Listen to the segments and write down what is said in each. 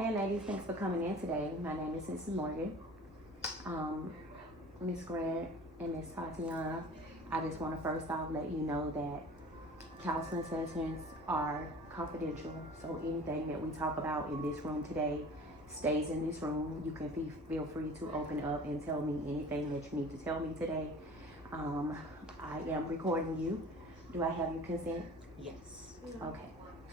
Hey ladies, thanks for coming in today. My name is Mrs. Morgan. Miss Grant and Miss Tatiana, I just want to first off let you know that counseling sessions are confidential. So anything that we talk about in this room today stays in this room. You can feel free to open up and tell me anything that you need to tell me today. I am recording you. Do I have your consent? Yes. Okay.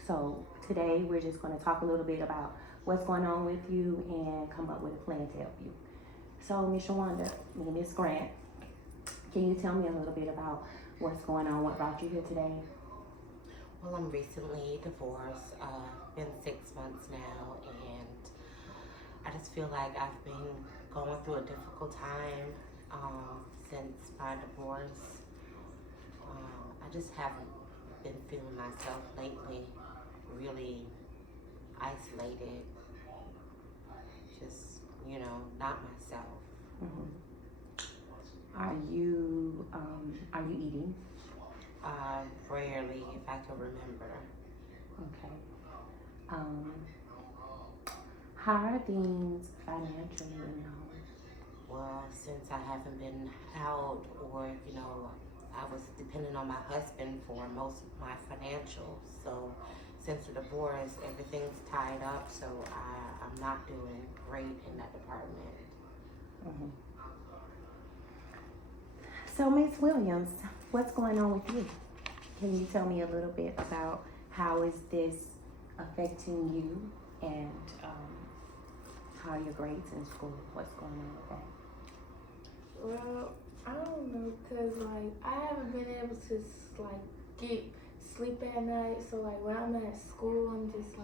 So today we're just going to talk a little bit about what's going on with you and come up with a plan to help you. So Miss Shawanda, Miss Grant, can you tell me a little bit about what's going on? What brought you here today? Well, I'm recently divorced. Been 6 months now, and I just feel like I've been going through a difficult time since my divorce. I just haven't been feeling myself lately, really isolated, just, not myself. Mm-hmm. Are you eating? Rarely, if I can remember. Okay. How are things financially in your home? Well, since I haven't been out or, I was dependent on my husband for most of my financials. So since the divorce, everything's tied up. So I'm not doing great in that department. Mm-hmm. So Miss Williams, what's going on with you? Can you tell me a little bit about how is this affecting you and how are your grades in school? What's going on with that? Well, I don't know, cause I haven't been able to get sleep at night. So when I'm at school, I'm just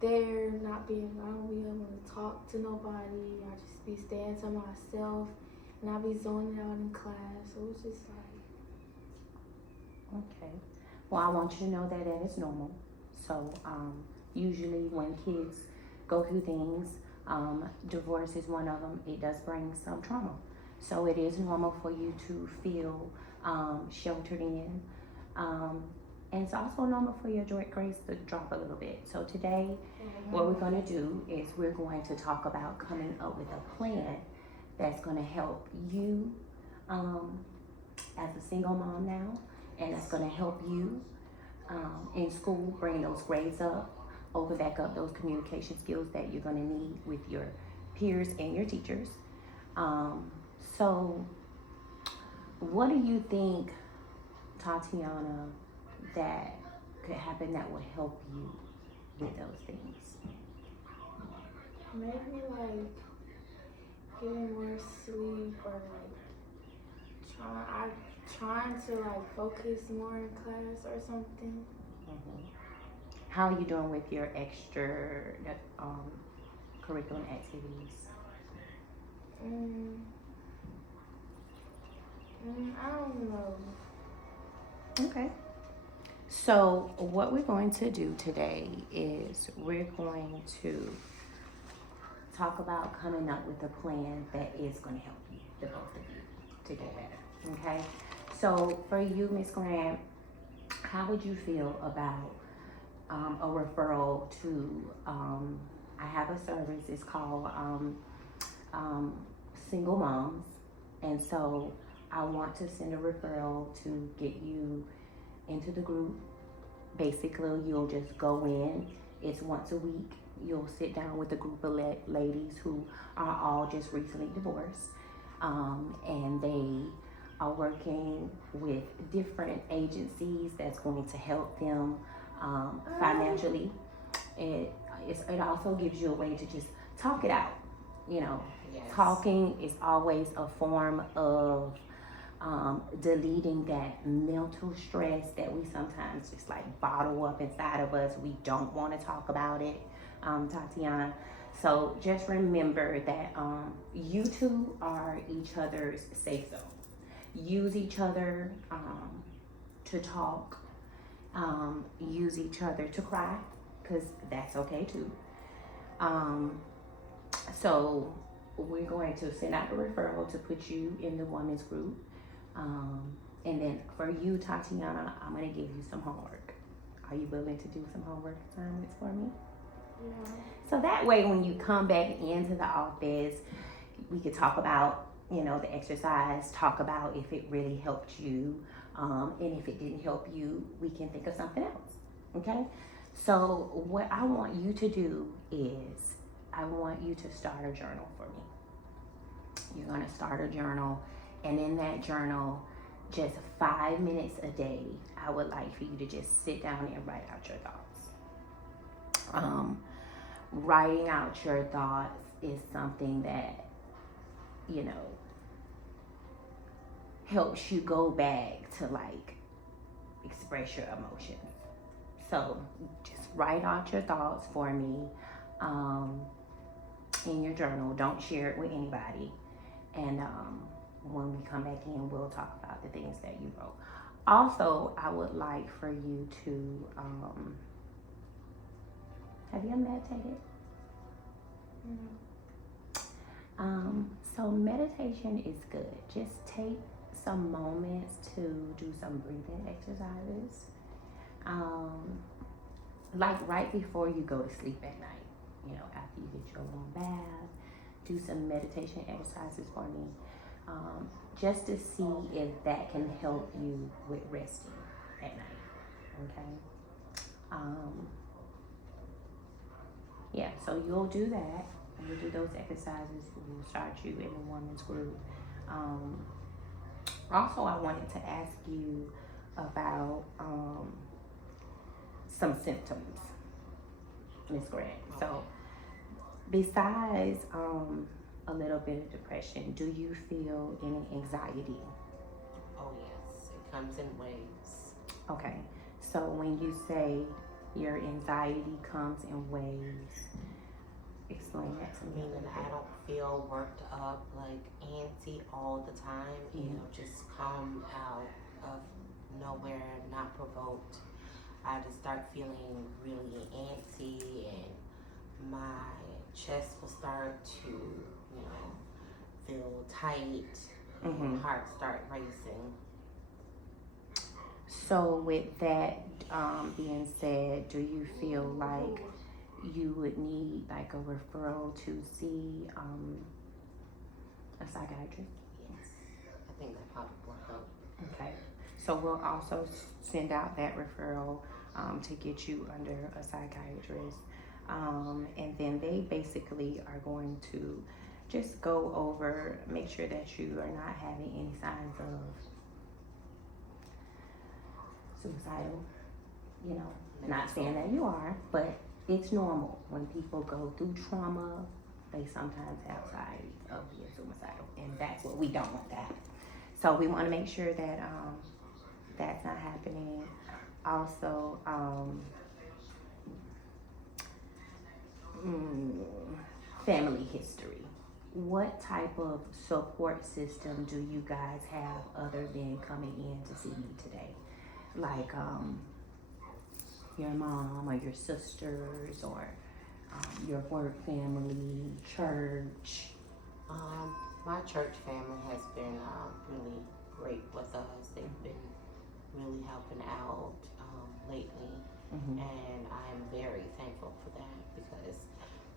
there, I don't be able to talk to nobody. I just be staying to myself, and I be zoning out in class. So it's just Okay. Well, I want you to know that is normal. So usually when kids go through things, divorce is one of them. It does bring some trauma. So it is normal for you to feel sheltered in. And it's also normal for your grades to drop a little bit. So today, what we're going to do is we're going to talk about coming up with a plan that's going to help you as a single mom now, and that's going to help you in school bring those grades up, back up those communication skills that you're going to need with your peers and your teachers. So what do you think, Tatiana, that could happen that will help you with those things? maybe getting more sleep or trying to focus more in class or something. Mm-hmm. How are you doing with your extra curriculum activities? I don't know. Okay. So what we're going to do today is we're going to talk about coming up with a plan that is going to help you, the both of you, to get better. Okay. So for you, Miss Grant, how would you feel about a referral to? I have a service. It's called Single Moms, and so I want to send a referral to get you into the group. Basically, you'll just go in. It's once a week. You'll sit down with a group of ladies who are all just recently divorced, and they are working with different agencies that's going to help them financially. It also gives you a way to just talk it out. Yes. Talking is always a form of deleting that mental stress that we sometimes just bottle up inside of us. We don't want to talk about it, Tatiana. So just remember that you two are each other's safe zone. Use each other to talk. Use each other to cry, because that's okay too. So we're going to send out a referral to put you in the women's group. And then for you, Tatiana, I'm going to give you some homework. Are you willing to do some homework assignments for me? Yeah. So that way, when you come back into the office, we could talk about, you know, the exercise, talk about if it really helped you, and if it didn't help you, we can think of something else. Okay? So, what I want you to do is, I want you to start a journal for me. You're going to start a journal, and in that journal, just 5 minutes a day, I would like for you to just sit down and write out your thoughts. Writing out your thoughts is something that, you know, helps you go back to like express your emotions. So just write out your thoughts for me in your journal. Don't share it with anybody. And when we come back in, we'll talk about the things that you wrote. Also, I would like for you to, have you ever meditated? So meditation is good. Just take some moments to do some breathing exercises. Like right before you go to sleep at night, you know, after you get your warm bath, do some meditation exercises for me, just to see if that can help you with resting at night. Okay. Yeah, so you'll do that. You'll do those exercises. We'll start you in the women's group. Also, I wanted to ask you about some symptoms, Miss Grant. So, besides a little bit of depression, do you feel any anxiety? Oh yes, it comes in waves. Okay, so when you say your anxiety comes in waves, explain that to me. Meaning I don't feel worked up, like antsy all the time, you know, just come out of nowhere, not provoked. I just start feeling really antsy, and my chest will start to, you know, feel tight, and heart start racing. So with that being said, do you feel like you would need like a referral to see a psychiatrist? Yes, I think that probably will help. Okay, so we'll also send out that referral to get you under a psychiatrist, and then they basically are going to just go over, make sure that you are not having any signs of suicidal, you know, not saying that you are, but it's normal. When people go through trauma, they sometimes have signs of being suicidal, and that's what we don't want to happen. So we want to make sure that that's not happening. Also, family history. What type of support system do you guys have other than coming in to see me today? Like your mom or your sisters or your work family, church? My church family has been really great with us. They've been really helping out lately, and I'm very thankful for that because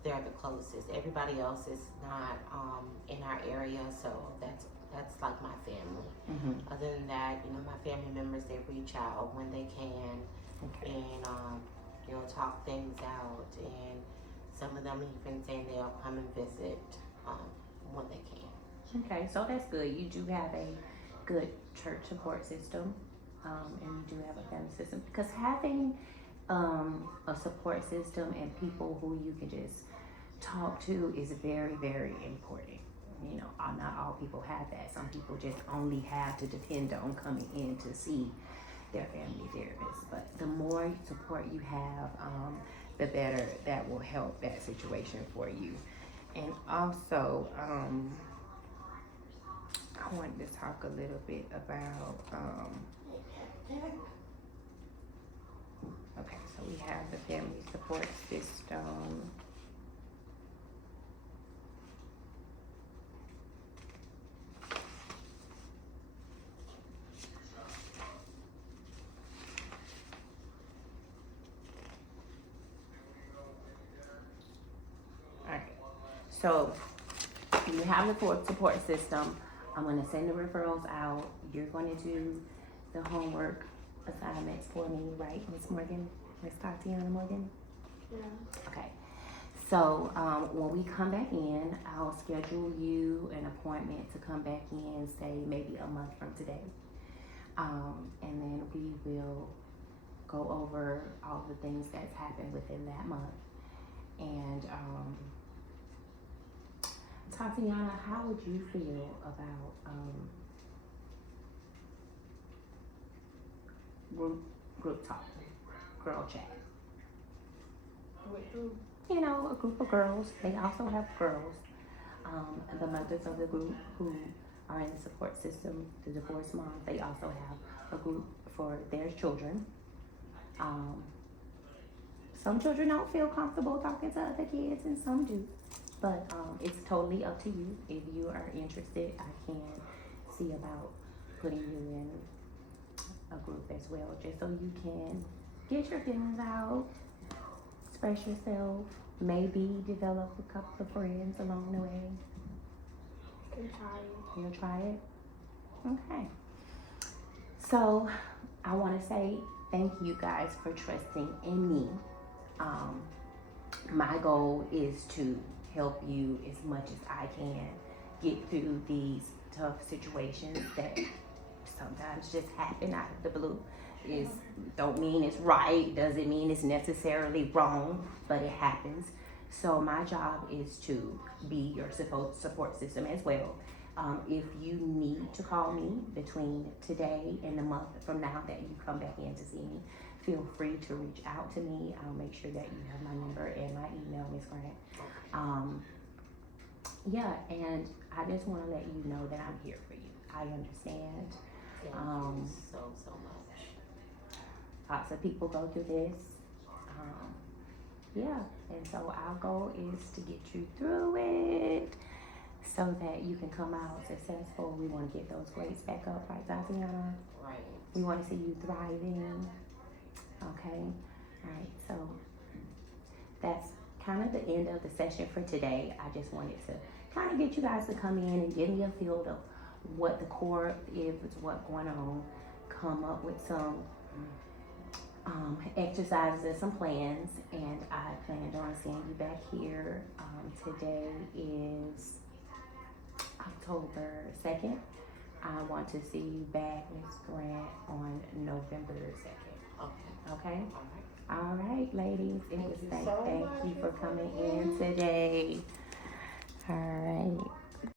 they're the closest. Everybody else is not in our area, so that's like my family. Other than that, you know, my family members, they reach out when they can, and you know, talk things out, and some of them even saying they'll come and visit when they can. Okay, so that's good. You do have a good church support system, and you do have a family system, because having a support system and people who you can just talk to is very, very important. You know, not all people have that. Some people just only have to depend on coming in to see their family therapist. But the more support you have, the better that will help that situation for you. And also, I wanted to talk a little bit about, okay, so we have the family support system. So you have the support system. I'm going to send the referrals out. You're going to do the homework assignments for me, right, Miss Morgan? Miss Tatiana Morgan? Yeah. Okay. So when we come back in, I'll schedule you an appointment to come back in, say maybe a month from today. And then we will go over all the things that's happened within that month. And Tatiana, how would you feel about group talk, girl chat? With who? You know, a group of girls. They also have girls, the mothers of the group who are in the support system, the divorced moms. They also have a group for their children. Some children don't feel comfortable talking to other kids, and some do. But it's totally up to you. If you are interested, I can see about putting you in a group as well, just so you can get your feelings out, express yourself, maybe develop a couple of friends along the way. Can try it. You'll try it? Okay. So I want to say thank you guys for trusting in me. My goal is to help you as much as I can get through these tough situations that sometimes just happen out of the blue. Don't mean it's right, doesn't mean it's necessarily wrong, but it happens. So my job is to be your support system as well. If you need to call me between today and the month from now that you come back in to see me, feel free to reach out to me. I'll make sure that you have my number and my email, Ms. Grant. Yeah, and I just want to let you know that I'm here for you. I understand. Thank you so much. Lots of people go through this. Yeah, and so our goal is to get you through it so that you can come out successful. We want to get those grades back up, right, Tatiana? Right. We want to see you thriving. Okay, all right, so that's kind of the end of the session for today. I just wanted to kind of get you guys to come in and give me a feel of what the core is, what's going on, come up with some exercises and some plans, and I planned on seeing you back here. Today is October 2nd. I want to see you back, Ms. Grant, on November 2nd. Okay. Okay? All right. All right, ladies. Thank you so Thank much you for for coming coming in today.